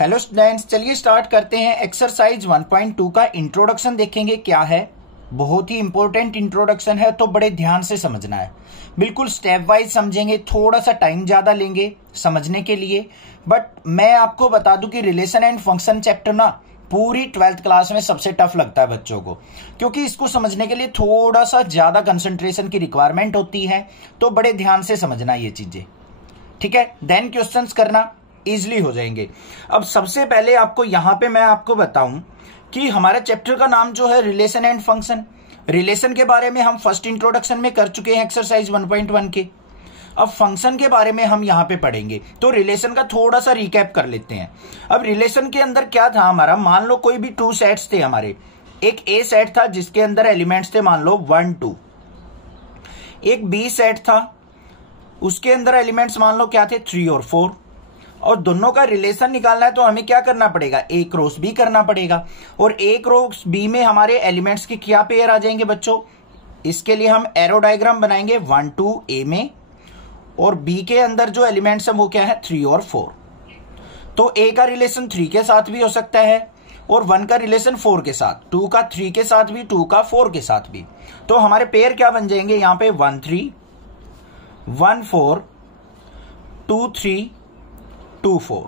Hello students, चलिए start करते हैं। एक्सरसाइज 1.2 का इंट्रोडक्शन देखेंगे क्या है। बहुत ही इंपॉर्टेंट इंट्रोडक्शन है, तो बड़े ध्यान से समझना है। बिल्कुल स्टेप वाइज समझेंगे, थोड़ा सा टाइम ज्यादा लेंगे समझने के लिए। बट मैं आपको बता दूं कि रिलेशन एंड फंक्शन चैप्टर ना पूरी 12th क्लास में सबसे टफ लगता है बच्चों को, क्योंकि इसको समझने के लिए थोड़ा सा ज्यादा कंसंट्रेशन की रिक्वायरमेंट होती है। तो बड़े ध्यान से समझना ये चीजें, ठीक है। देन क्वेश्चंस करना इजिली हो जाएंगे। अब सबसे पहले आपको यहां पे मैं आपको बताऊं कि हमारे चैप्टर का नाम जो है रिलेशन एंड फंक्शन। रिलेशन के बारे में हम फर्स्ट इंट्रोडक्शन में कर चुके हैं एक्सरसाइज 1.1 के। अब फंक्शन के बारे में हम यहां पे पढ़ेंगे, तो रिलेशन का थोड़ा सा रिकैप कर लेते हैं। अब रिलेशन के अंदर क्या था हमारा, मान लो कोई भी 2 सेट्स थे हमारे। एक ए सेट था जिसके अंदर एलिमेंट्स थे मान लो 1 2। एक बी सेट था, उसके अंदर एलिमेंट्स मान लो क्या थे 3 और 4। और दोनों का रिलेशन निकालना है तो हमें क्या करना पड़ेगा, ए क्रॉस बी करना पड़ेगा। और ए क्रॉस बी में हमारे एलिमेंट्स की क्या पेयर आ जाएंगे बच्चों। इसके लिए हम एरो डायग्राम बनाएंगे 1 2 ए में, और बी के अंदर जो एलिमेंट्स हैं वो क्या है 3 और 4। तो ए का रिलेशन 3 के साथ भी हो सकता है, और 1 का रिलेशन 4 के साथ, 2 का 3 के साथ भी, 2 का 4 के साथ भी। तो हमारे पेयर क्या बन जाएंगे यहां पे 1 3 1 4 2 3 2 4।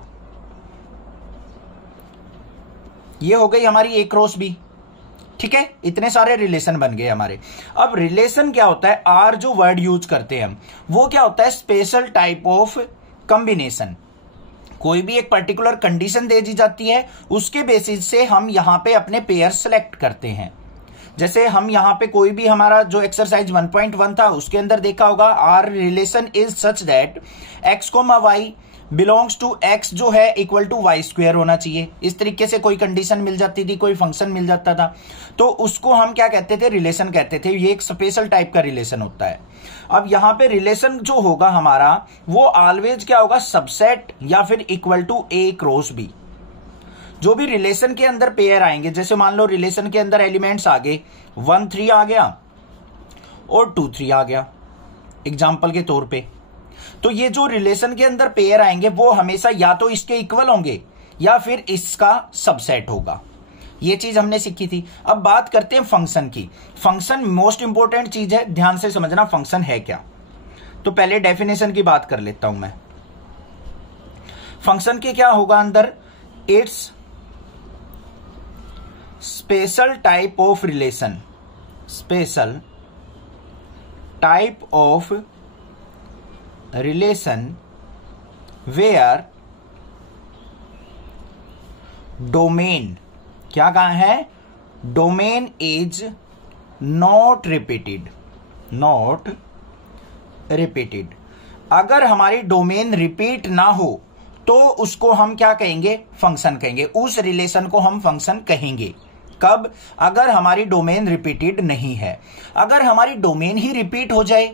ये हो गई हमारी ए क्रॉस बी, ठीक है। इतने सारे रिलेशन बन गए हमारे। अब रिलेशन क्या होता है, आर जो वर्ड यूज करते हैं हम, वो क्या होता है स्पेशल टाइप ऑफ कॉम्बिनेशन। कोई भी एक पर्टिकुलर कंडीशन दे दी जाती है, उसके बेसिस से हम यहां पे अपने पेयर सेलेक्ट करते हैं। जैसे हम यहां पे कोई भी हमारा जो एक्सरसाइज 1.1 था उसके अंदर देखा होगा, R relation is such that x comma y belongs to x जो है इक्वल टू वाई स्क्वायर होना चाहिए। इस तरीके से कोई कंडीशन मिल जाती थी, कोई फंक्शन मिल जाता था, तो उसको हम क्या कहते थे, रिलेशन कहते थे। ये एक स्पेशल टाइप का रिलेशन होता है। अब यहां पे रिलेशन जो होगा हमारा वो ऑलवेज क्या होगा, सबसेट या फिर equal to A cross B. जो भी रिलेशन के अंदर पेयर आएंगे, जैसे मान लो रिलेशन के अंदर एलिमेंट्स आ गए 1 3 आ गया और 2 3 आ गया एग्जाम्पल के तौर पे, तो ये जो रिलेशन के अंदर पेयर आएंगे वो हमेशा या तो इसके इक्वल होंगे या फिर इसका सबसेट होगा। ये चीज हमने सीखी थी। अब बात करते हैं फंक्शन की। फंक्शन मोस्ट इंपॉर्टेंट चीज है, ध्यान से समझना फंक्शन है क्या। तो पहले डेफिनेशन की बात कर लेता हूं मैं। फंक्शन के क्या होगा अंदर, it's special type of relation, special type of relation where domain, क्या कहा है, domain is not repeated, not repeated. अगर हमारी डोमेन रिपीट ना हो तो उसको हम क्या कहेंगे, फंक्शन कहेंगे। उस रिलेशन को हम फंक्शन कहेंगे। कब, अगर हमारी डोमेन रिपीटेड नहीं है। अगर हमारी डोमेन ही रिपीट हो जाए,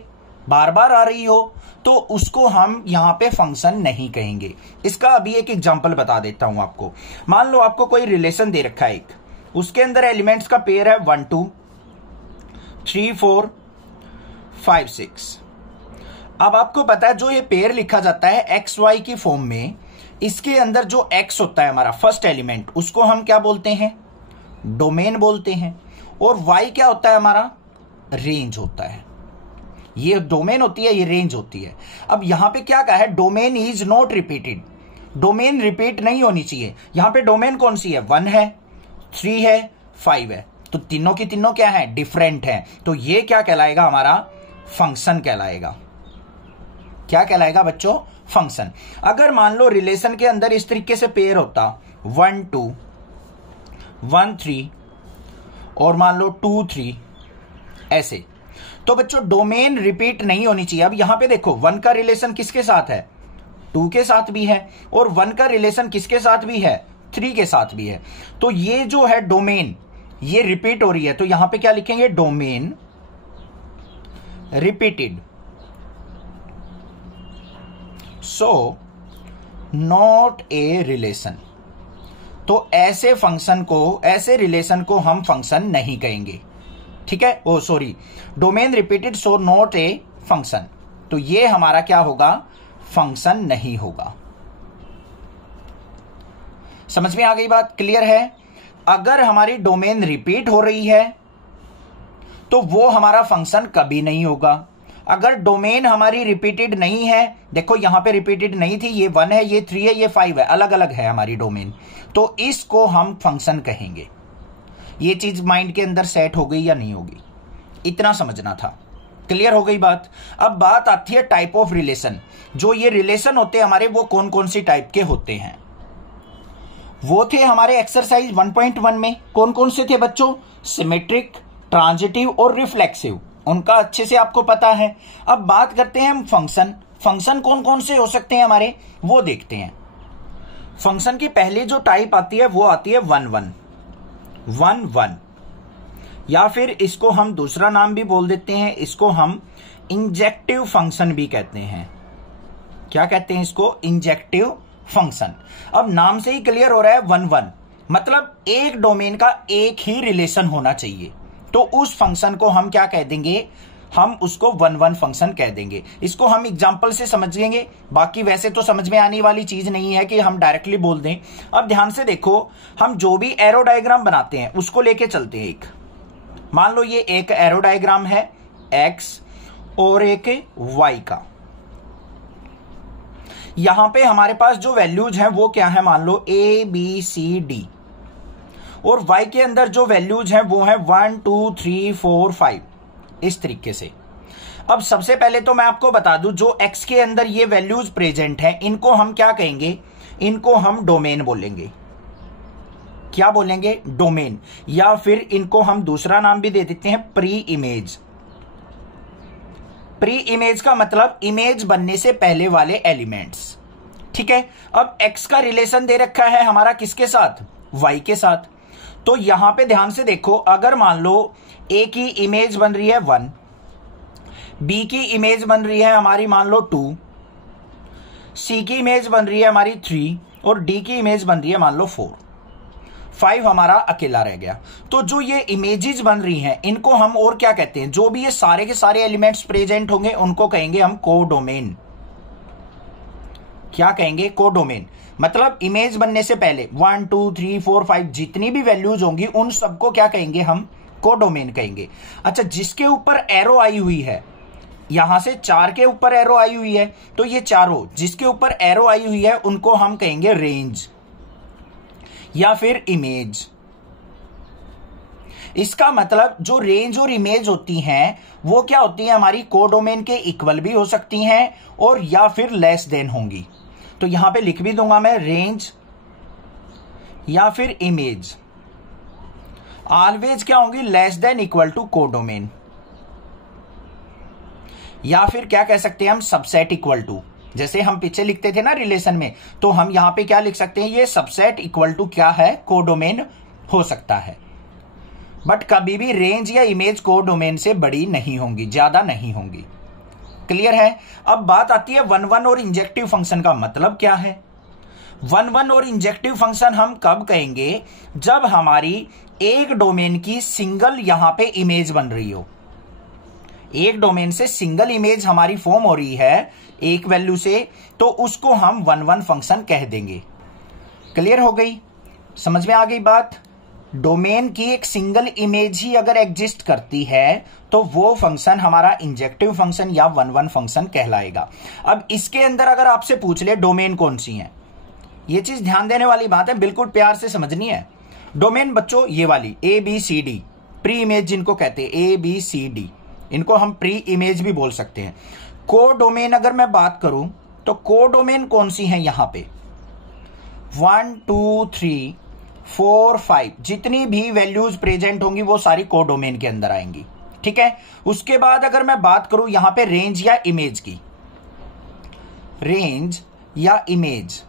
बार बार आ रही हो, तो उसको हम यहां पे फंक्शन नहीं कहेंगे। इसका अभी एक एग्जांपल बता देता हूं आपको। मान लो आपको कोई रिलेशन दे रखा है एक, उसके अंदर एलिमेंट्स का पेयर है 1 2 3 4 5 6। अब आपको पता है जो ये पेयर लिखा जाता है एक्स वाई की फॉर्म में, इसके अंदर जो एक्स होता है हमारा फर्स्ट एलिमेंट, उसको हम क्या बोलते हैं, डोमेन बोलते हैं। और वाई क्या होता है हमारा, रेंज होता है। ये डोमेन होती है, ये रेंज होती है। अब यहां पे क्या कहा है, domain is not repeated. Domain repeat नहीं होनी चाहिए। यहां पे डोमेन कौन सी है, 1 है 3 है 5 है, तो तीनों की तीनों क्या है, डिफरेंट है। तो ये क्या कहलाएगा, हमारा फंक्शन कहलाएगा। क्या कहलाएगा बच्चों, फंक्शन। अगर मान लो रिलेशन के अंदर इस तरीके से पेयर होता 1 2 1 3 और मान लो 2 3 ऐसे, तो बच्चों डोमेन रिपीट नहीं होनी चाहिए। अब यहां पे देखो 1 का रिलेशन किसके साथ है, 2 के साथ भी है, और 1 का रिलेशन किसके साथ भी है, 3 के साथ भी है। तो ये जो है डोमेन, ये रिपीट हो रही है, तो यहां पे क्या लिखेंगे, domain repeated, so not a relation. तो ऐसे फंक्शन को, ऐसे रिलेशन को हम फंक्शन नहीं कहेंगे, ठीक है। Oh sorry, domain repeated so not a function. तो ये हमारा क्या होगा, फंक्शन नहीं होगा। समझ में आ गई बात? क्लियर है? अगर हमारी डोमेन रिपीट हो रही है तो वो हमारा फंक्शन कभी नहीं होगा। अगर डोमेन हमारी रिपीटेड नहीं है, देखो यहां पे रिपीटेड नहीं थी, ये 1 है, ये 3 है, ये 5 है, अलग अलग है हमारी डोमेन, तो इसको हम फंक्शन कहेंगे। ये चीज माइंड के अंदर सेट हो गई या नहीं होगी? इतना समझना था। क्लियर हो गई बात? अब बात आती है टाइप ऑफ रिलेशन। जो ये रिलेशन होते हैं हमारे, वो कौन कौन सी टाइप के होते हैं? वो थे हमारे एक्सरसाइज 1.1 में। कौन कौन से थे बच्चों? सिमेट्रिक, ट्रांजिटिव और रिफ्लेक्सिव। उनका अच्छे से आपको पता है। अब बात करते हैं हम फंक्शन। फंक्शन कौन कौन से हो सकते हैं हमारे, वो देखते हैं। फंक्शन की पहली जो टाइप आती है वो आती है 1 या फिर इसको हम दूसरा नाम भी बोल देते हैं, इसको हम इंजेक्टिव फंक्शन भी कहते हैं। क्या कहते हैं इसको? Injective function. अब नाम से ही क्लियर हो रहा है 1 मतलब एक डोमेन का एक ही रिलेशन होना चाहिए, तो उस फंक्शन को हम क्या कह देंगे? हम उसको 1 फंक्शन कह देंगे। इसको हम एग्जांपल से समझेंगे, बाकी वैसे तो समझ में आने वाली चीज नहीं है कि हम डायरेक्टली बोल दें। अब ध्यान से देखो, हम जो भी एरो डायग्राम बनाते हैं उसको लेके चलते हैं। एक मान लो ये एक एरो डायग्राम है एक्स और एक वाई का। यहां पे हमारे पास जो वैल्यूज हैं वो क्या है? मान लो ए बी सी डी, और y के अंदर जो वैल्यूज हैं वो है 1 2 3 4 5, इस तरीके से। अब सबसे पहले तो मैं आपको बता दूं, जो x के अंदर ये वैल्यूज प्रेजेंट हैं इनको हम क्या कहेंगे? इनको हम डोमेन बोलेंगे। क्या बोलेंगे? डोमेन। या फिर इनको हम दूसरा नाम भी दे देते हैं प्री इमेज। प्री इमेज का मतलब इमेज बनने से पहले वाले एलिमेंट्स। ठीक है। अब x का रिलेशन दे रखा है हमारा किसके साथ? y के साथ। तो यहां पे ध्यान से देखो, अगर मान लो a की इमेज बन रही है 1, b की इमेज बन रही है हमारी मान लो 2, c की इमेज बन रही है हमारी 3 और d की इमेज बन रही है मान लो 4, 5 हमारा अकेला रह गया। तो जो ये इमेजेस बन रही हैं इनको हम और क्या कहते हैं? जो भी ये सारे के सारे एलिमेंट्स प्रेजेंट होंगे उनको कहेंगे हम कोडोमेन। क्या कहेंगे? कोडोमेन। मतलब इमेज बनने से पहले 1 2 3 4 5 जितनी भी वैल्यूज होंगी उन सबको क्या कहेंगे? हम कोडोमेन कहेंगे। अच्छा, जिसके ऊपर एरो आई हुई है, यहां से 4 के ऊपर एरो आई हुई है, तो ये चारों जिसके ऊपर एरो आई हुई है उनको हम कहेंगे रेंज या फिर इमेज। इसका मतलब जो रेंज और इमेज होती हैं वो क्या होती हैं? हमारी कोडोमेन के इक्वल भी हो सकती हैं और या फिर लेस देन होंगी। तो यहां पे लिख भी दूंगा मैं, रेंज या फिर इमेज ऑलवेज क्या होंगी? Less than equal to codomain. या फिर क्या कह सकते हैं हम? Subset equal to. जैसे हम पीछे लिखते थे ना रिलेशन में, तो हम यहां पे क्या लिख सकते हैं? ये सबसेट इक्वल टू क्या है? कोडोमेन हो सकता है। बट कभी भी रेंज या इमेज कोडोमेन से बड़ी नहीं होंगी, ज्यादा नहीं होंगी। क्लियर है? अब बात आती है 1 और इंजेक्टिव फंक्शन का मतलब क्या है? 1 और इंजेक्टिव फंक्शन हम कब कहेंगे? जब हमारी एक डोमेन की सिंगल यहां पे इमेज बन रही हो। एक डोमेन से सिंगल इमेज हमारी फॉर्म हो रही है एक वैल्यू से, तो उसको हम 1 फंक्शन कह देंगे। क्लियर हो गई? समझ में आ गई बात? डोमेन की एक सिंगल इमेज ही अगर एग्जिस्ट करती है तो वो फंक्शन हमारा इंजेक्टिव फंक्शन या 1 फंक्शन कहलाएगा। अब इसके अंदर अगर आपसे पूछ ले डोमेन कौन सी है, ये चीज ध्यान देने वाली बात है, बिल्कुल प्यार से समझनी है। डोमेन बच्चों ये वाली A B C D, pre image जिनको कहते हैं, ए बी सी डी, इनको हम प्री इमेज भी बोल सकते हैं। कोडोमेन अगर मैं बात करूं तो कोडोमेन कौन सी है? यहां पे 1 2 3 4 5 जितनी भी वैल्यूज प्रेजेंट होंगी वो सारी कोडोमेन के अंदर आएंगी। ठीक है। उसके बाद अगर मैं बात करूं यहां पे रेंज या इमेज की, रेंज या इमेज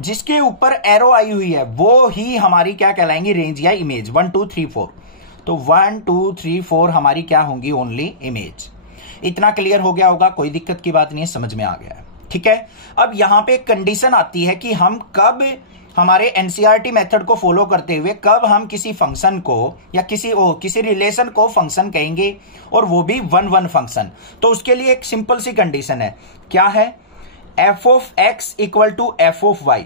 जिसके ऊपर एरो आई हुई है वो ही हमारी क्या कहलाएंगी? रेंज या इमेज। 1 2 3 4, तो 1 2 3 4 हमारी क्या होंगी? Only image. इतना क्लियर हो गया होगा, कोई दिक्कत की बात नहीं है, समझ में आ गया है। ठीक है। अब यहां पे कंडीशन आती है कि हम कब हमारे एनसीईआरटी मेथड को फॉलो करते हुए कब हम किसी फंक्शन को या किसी रिलेशन को फंक्शन कहेंगे, और वो भी 1 फंक्शन। तो उसके लिए एक सिंपल सी कंडीशन है। क्या है? f of x equal to f of y।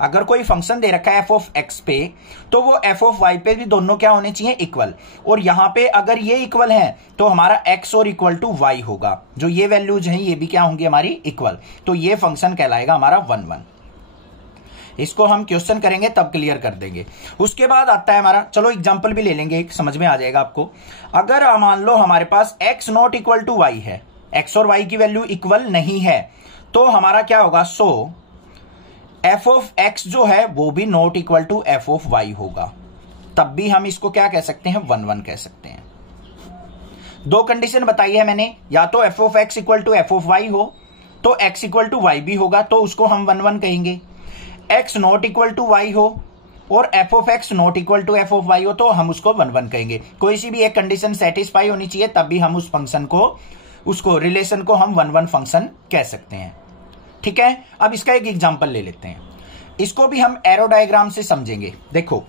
अगर कोई फंक्शन दे रखा है एफ ऑफ एक्स पे, तो वो एफ ऑफ वाई पे भी दोनों क्या होने चाहिए, इक्वल। और यहां पे अगर ये इक्वल है तो हमारा एक्स और इक्वल टू वाई होगा, जो ये वैल्यूज हैं ये भी क्या होंगी हमारी, इक्वल। तो ये फंक्शन कहलाएगा हमारा 1 1। इसको हम क्वेश्चन करेंगे तब क्लियर कर देंगे। उसके बाद आता है हमारा, चलो एग्जांपल भी ले लेंगे, एक समझ में आ जाएगा आपको। अगर मान लो हमारे पास x not equal to Y है, x और y की वैल्यू इक्वल नहीं है, तो हमारा क्या होगा, सो f ऑफ x जो है वो भी not equal to f of y होगा। तब भी हम इसको क्या कह सकते हैं, 1 1 कह सकते हैं। दो कंडीशन बताई है मैंने, या तो f of x equal to f of y हो तो x इक्वल टू y भी होगा, तो उसको हम 1 1 कहेंगे। x not equal to y हो और f of x not equal to f of y हो तो हम उसको 1 1 कहेंगे। कोई सी भी एक कंडीशन सेटिस्फाई होनी चाहिए, तब भी हम उस फंक्शन को, उसको रिलेशन को हम 1 1 फंक्शन कह सकते हैं। ठीक है, अब इसका एक एग्जांपल ले लेते हैं। इसको भी हम एरो डायग्राम से समझेंगे। देखो,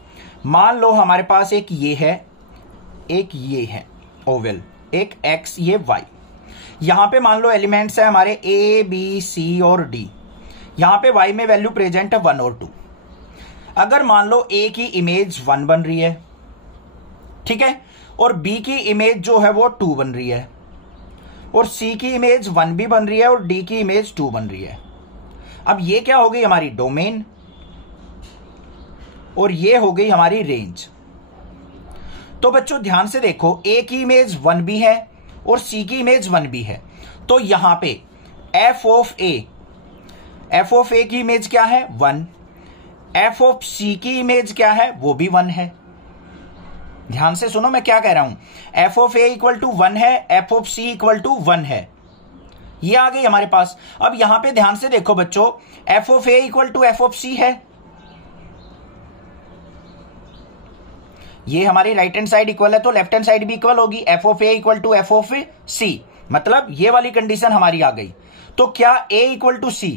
मान लो हमारे पास एक ये है, एक ये है ओवल, एक x ये y। यहां पे मान लो एलिमेंट्स है हमारे a b c और d। यहां पे y में वैल्यू प्रेजेंट है 1 और 2। अगर मान लो a की इमेज 1 बन रही है, ठीक है, और b की इमेज जो है वो 2 बन रही है, और c की इमेज 1 भी बन रही है और d की इमेज 2 बन रही है। अब ये क्या हो गई हमारी डोमेन, और ये हो गई हमारी रेंज। तो बच्चों ध्यान से देखो, a की इमेज 1 भी है और c की इमेज 1 भी है, तो यहां पे f ऑफ a की इमेज क्या है, 1। f ऑफ c की इमेज क्या है, वो भी 1 है। ध्यान से सुनो मैं क्या कह रहा हूं, f of a equal to 1 है, f of c equal to 1 है। ये आ गई हमारे पास। अब यहां पे ध्यान से देखो बच्चों, f of a equal to f of c है, ये हमारी राइट हैंड साइड इक्वल है तो लेफ्ट हैंड साइड भी इक्वल होगी, f of a equal to f of c। मतलब ये वाली कंडीशन हमारी आ गई। तो क्या a equal to c,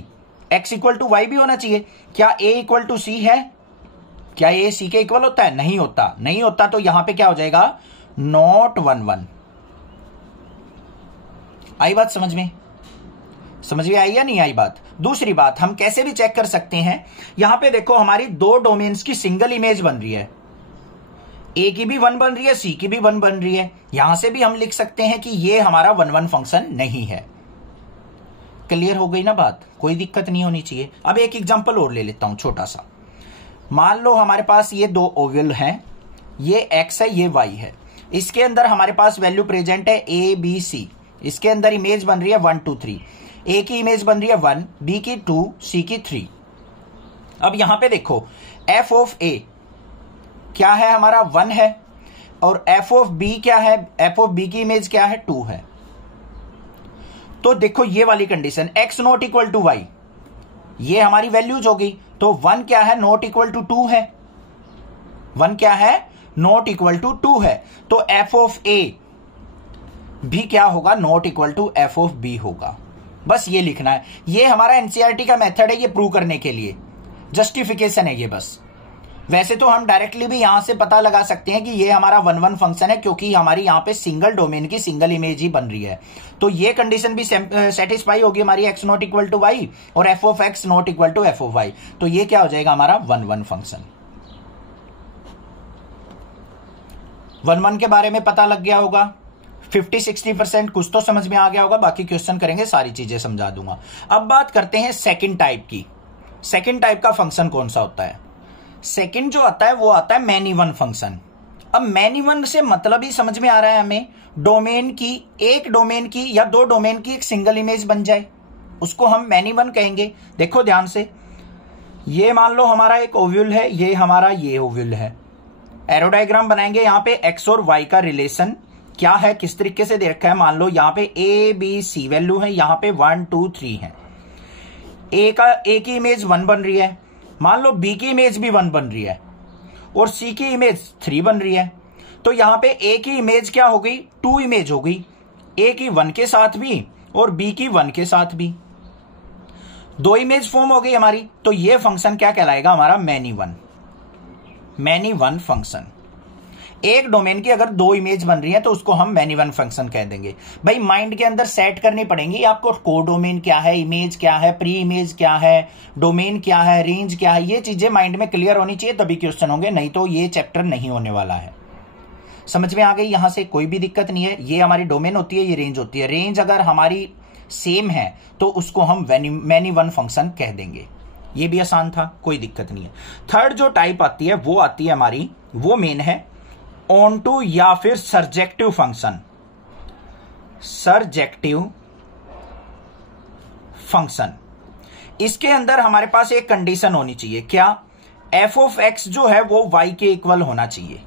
x equal to y भी होना चाहिए। क्या a इक्वल टू c है, क्या a c के इक्वल होता है, नहीं होता। नहीं होता तो यहां पे क्या हो जाएगा, नॉट 1 1। आई बात समझ में, समझ में आई या नहीं आई बात। दूसरी बात, हम कैसे भी चेक कर सकते हैं, यहां पे देखो हमारी दो डोमेन्स की सिंगल इमेज बन रही है, a की भी 1 बन रही है, c की भी 1 बन रही है। यहां से भी हम लिख सकते हैं कि ये हमारा 1 1 फंक्शन नहीं है। क्लियर हो गई ना बात, कोई दिक्कत नहीं होनी चाहिए। अब एक एग्जांपल और ले लेता हूं छोटा सा। मान लो हमारे पास ये दो ओवल हैं, ये x है ये y है। इसके अंदर हमारे पास वैल्यू प्रेजेंट है a b c। इसके अंदर इमेज बन रही है 1 2 3। a की इमेज बन रही है 1, b की 2, c की 3। अब यहां पे देखो, f ऑफ a क्या है हमारा, 1 है, और f ऑफ b क्या है, f ऑफ b की इमेज क्या है, 2 है। तो देखो ये वाली condition, x not equal to y, ये हमारी वैल्यूज होगी। तो 1 क्या है, नॉट इक्वल टू 2 है। 1 क्या है, नॉट इक्वल टू 2 है। तो f ऑफ a भी क्या होगा, not equal to f of b होगा। बस ये लिखना है। ये हमारा एनसीईआरटी का मेथड है, ये प्रूव करने के लिए जस्टिफिकेशन है ये बस। वैसे तो हम डायरेक्टली भी यहां से पता लगा सकते हैं कि ये हमारा 1 1 फंक्शन है, क्योंकि हमारी यहां पे सिंगल डोमेन की सिंगल इमेज ही बन रही है। तो ये कंडीशन भी सेटिस्फाई होगी हमारी, x not equal to y और f of x not equal to f of y। तो ये क्या हो जाएगा हमारा 1 1 फंक्शन। 1 1 के बारे में पता लग गया होगा, 50-60% कुछ तो समझ में आ गया होगा। बाकी क्वेश्चन करेंगे, सारी चीजें समझा दूंगा। अब बात करते हैं सेकंड टाइप की। सेकंड टाइप का फंक्शन कौन सा होता है, सेकंड जो आता है वो आता है मैनी वन फंक्शन। अब मैनी वन से मतलब ही समझ में आ रहा है हमें, डोमेन की, एक डोमेन की या दो डोमेन की एक सिंगल इमेज बन जाए, उसको हम मैनी वन कहेंगे। देखो ध्यान से, ये मान लो हमारा एक ओव्यूल है, ये हमारा ये ओव्यूल है। एरो डायग्राम बनाएंगे, यहां पे x और y का रिलेशन क्या है, किस तरीके से दे रखा है। मान लो यहाँ पे a b c वैल्यू है, यहाँ पे 1 2 3 है। a की इमेज 1 बन रही है, मान लो b की इमेज भी 1 बन रही है, और c की इमेज 3 बन रही है। तो यहाँ पे a की इमेज क्या हो गई, 2 इमेज हो गई, a की 1 के साथ भी और b की 1 के साथ भी, 2 इमेज फॉर्म हो गई हमारी। तो ये फंक्शन क्या कहलाएगा हमारा, मैनी वन फंक्शन। एक डोमेन की अगर 2 इमेज बन रही है तो उसको हम मैनी वन फंक्शन कह देंगे। भाई माइंड के अंदर सेट करनी पड़ेंगी आपको, कोडोमेन क्या है, इमेज क्या है, प्री इमेज क्या है, डोमेन क्या है, रेंज क्या है, ये चीजें माइंड में क्लियर होनी चाहिए तभी क्वेश्चन होंगे, नहीं तो ये चैप्टर नहीं होने वाला है। समझ में आ गई? यहां से कोई भी दिक्कत नहीं है। ये हमारी डोमेन होती है, ये रेंज होती है। रेंज अगर हमारी सेम है तो उसको हम मैनी वन फंक्शन कह देंगे। ये भी आसान था, कोई दिक्कत नहीं है। थर्ड जो टाइप आती है वो आती है हमारी, वो मेन है ऑन टू या फिर सर्जेक्टिव फंक्शन। सर्जेक्टिव फंक्शन, इसके अंदर हमारे पास एक कंडीशन होनी चाहिए, क्या? एफ ऑफ एक्स जो है वो वाई के इक्वल होना चाहिए।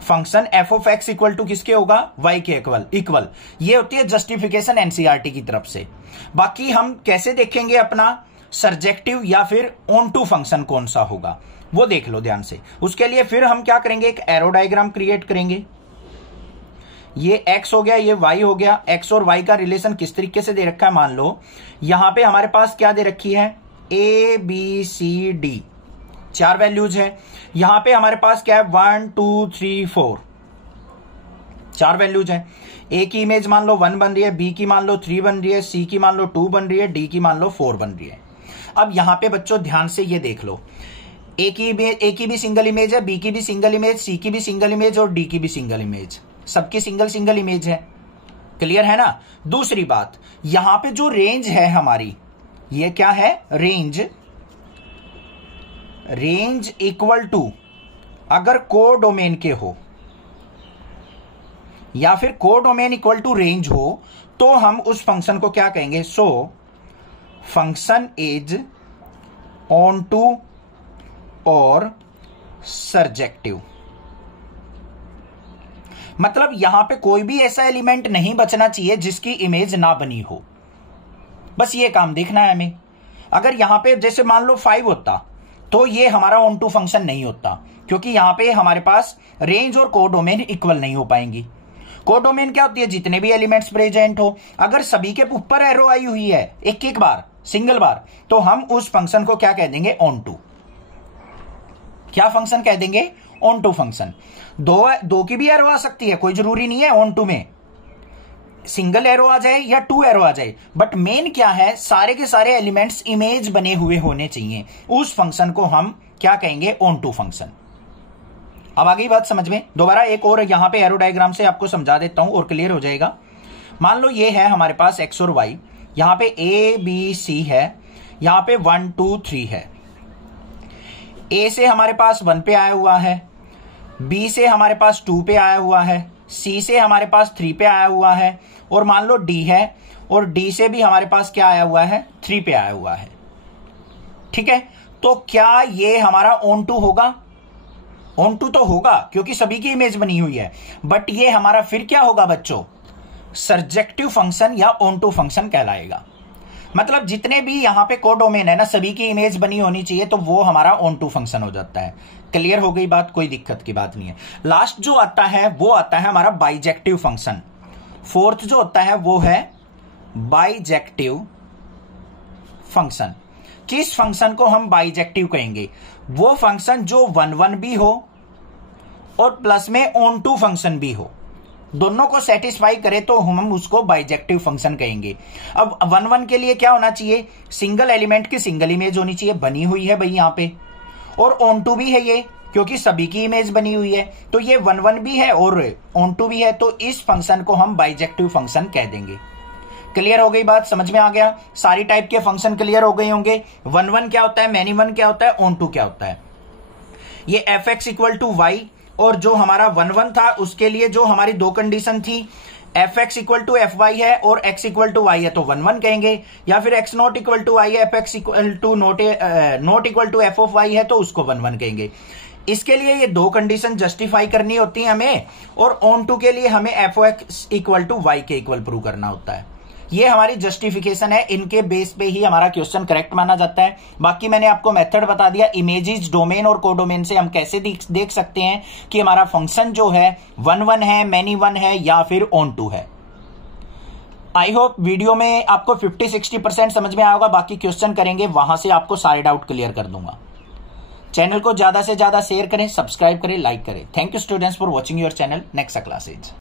Function f of x equal to किसके होगा? वाई के इक्वल। ये होती है जस्टिफिकेशन एनसीईआरटी की तरफ से। बाकी हम कैसे देखेंगे अपना सर्जेक्टिव या फिर ऑन टू फंक्शन कौन सा होगा वो देख लो ध्यान से। उसके लिए फिर हम क्या करेंगे, एक एरो डायग्राम क्रिएट करेंगे। ये x हो गया, ये y हो गया। x और y का रिलेशन किस तरीके से दे रखा है, मान लो यहां पे हमारे पास क्या दे रखी है, a b c d 4 values है। यहां पे हमारे पास क्या है, 1 2 3 4 4 वैल्यूज है। a की इमेज मान लो 1 बन रही है, b की मान लो 3 बन रही है, c की मान लो 2 बन रही है, d की मान लो 4 बन रही है। अब यहां पे बच्चों ध्यान से ये देख लो, a की भी सिंगल इमेज है, b की भी सिंगल इमेज, c की भी सिंगल इमेज और d की भी सिंगल इमेज, सबकी सिंगल इमेज है। क्लियर है ना? दूसरी बात, यहां पे जो रेंज है हमारी, ये क्या है, रेंज इक्वल टू अगर कोडोमेन के हो या फिर कोडोमेन इक्वल टू रेंज हो तो हम उस फंक्शन को क्या कहेंगे, so function is onto और सर्जेक्टिव। मतलब यहां पे कोई भी ऐसा एलिमेंट नहीं बचना चाहिए जिसकी इमेज ना बनी हो, बस ये काम देखना है हमें। अगर यहां पे जैसे मान लो 5 होता तो ये हमारा ऑन टू फंक्शन नहीं होता, क्योंकि यहां पे हमारे पास रेंज और कोडोमेन इक्वल नहीं हो पाएंगी। कोडोमेन क्या होती है, जितने भी एलिमेंट्स प्रेजेंट हो, अगर सभी के ऊपर एरो आई हुई है एक बार, सिंगल बार, तो हम उस फंक्शन को क्या कह देंगे, ऑन टू। क्या फंक्शन कह देंगे, ऑन टू फंक्शन। दो की भी एरो आ सकती है, कोई जरूरी नहीं है ऑन टू में सिंगल एरो आ जाए या 2 एरो आ जाए, बट मेन क्या है, सारे के सारे एलिमेंट्स इमेज बने हुए होने चाहिए। उस फंक्शन को हम क्या कहेंगे, ऑन टू फंक्शन। अब आ गई बात समझ में? दोबारा एक और यहां पे एरो डायग्राम से आपको समझा देता हूं और क्लियर हो जाएगा। मान लो ये है हमारे पास एक्स और वाई, यहां पे ए बी सी है, यहां पे 1 2 3 है। ए से हमारे पास 1 पे आया हुआ है, बी से हमारे पास 2 पे आया हुआ है, सी से हमारे पास 3 पे आया हुआ है, और मान लो डी है, और डी से भी हमारे पास क्या आया हुआ है, 3 पे आया हुआ है। ठीक है, तो क्या ये हमारा ऑन टू होगा? ऑन टू तो होगा क्योंकि सभी की इमेज बनी हुई है, बट ये हमारा फिर क्या होगा बच्चों, सर्जेक्टिव फंक्शन या ऑन टू फंक्शन कहलाएगा। मतलब जितने भी यहां पे कोडोमेन है ना, सभी की इमेज बनी होनी चाहिए, तो वो हमारा ऑन टू फंक्शन हो जाता है। क्लियर हो गई बात? कोई दिक्कत की बात नहीं है। लास्ट जो आता है वो आता है हमारा बाइजेक्टिव फंक्शन। फोर्थ जो होता है वो है बाइजेक्टिव फंक्शन। किस फंक्शन को हम बाइजेक्टिव कहेंगे? वो फंक्शन जो 1 1 भी हो और प्लस में ऑन टू फंक्शन भी हो, दोनों को सेटिस्फाई करे तो हम उसको बाइजेक्टिव फंक्शन कहेंगे। अब 1 1 के लिए क्या होना चाहिए, सिंगल एलिमेंट की सिंगल इमेज होनी चाहिए, बनी हुई है भाई यहां पे, और ऑन टू भी है ये क्योंकि सभी की इमेज बनी हुई है, तो ये 1 1 भी है और ऑन टू भी है, तो इस फंक्शन को हम बाइजेक्टिव फंक्शन कह देंगे। क्लियर हो गई बात? समझ में आ गया? सारी टाइप के फंक्शन क्लियर हो गए होंगे। 1 1 क्या होता है, मैनी वन क्या होता है, ऑन टू क्या होता है। ये f x equal to y, और जो हमारा 1 1 था उसके लिए जो हमारी 2 कंडीशन थी, f x equal to f y है और एक्स इक्वल टू वाई है तो 1 1 कहेंगे, या फिर X not equal to Y है, F x equal to not equal to F of Y है तो उसको 1 1 कहेंगे। इसके लिए ये 2 कंडीशन जस्टिफाई करनी होती है हमें, और ऑन टू के लिए हमें f x equal to y के इक्वल प्रूव करना होता है। ये हमारी जस्टिफिकेशन है, इनके बेस पे ही हमारा क्वेश्चन करेक्ट माना जाता है। बाकी मैंने आपको मेथड बता दिया, इमेजेस, डोमेन और कोडोमेन से हम कैसे देख सकते हैं कि हमारा फंक्शन जो है 1 1 है, मैनी वन है या फिर ऑन टू है। आई होप वीडियो में आपको 50-60% समझ में आएगा। बाकी क्वेश्चन करेंगे वहां से आपको सारे डाउट क्लियर कर दूंगा। चैनल को ज्यादा से ज्यादा शेयर करें, सब्सक्राइब करें, लाइक करें। Thank you students for watching your channel next classes.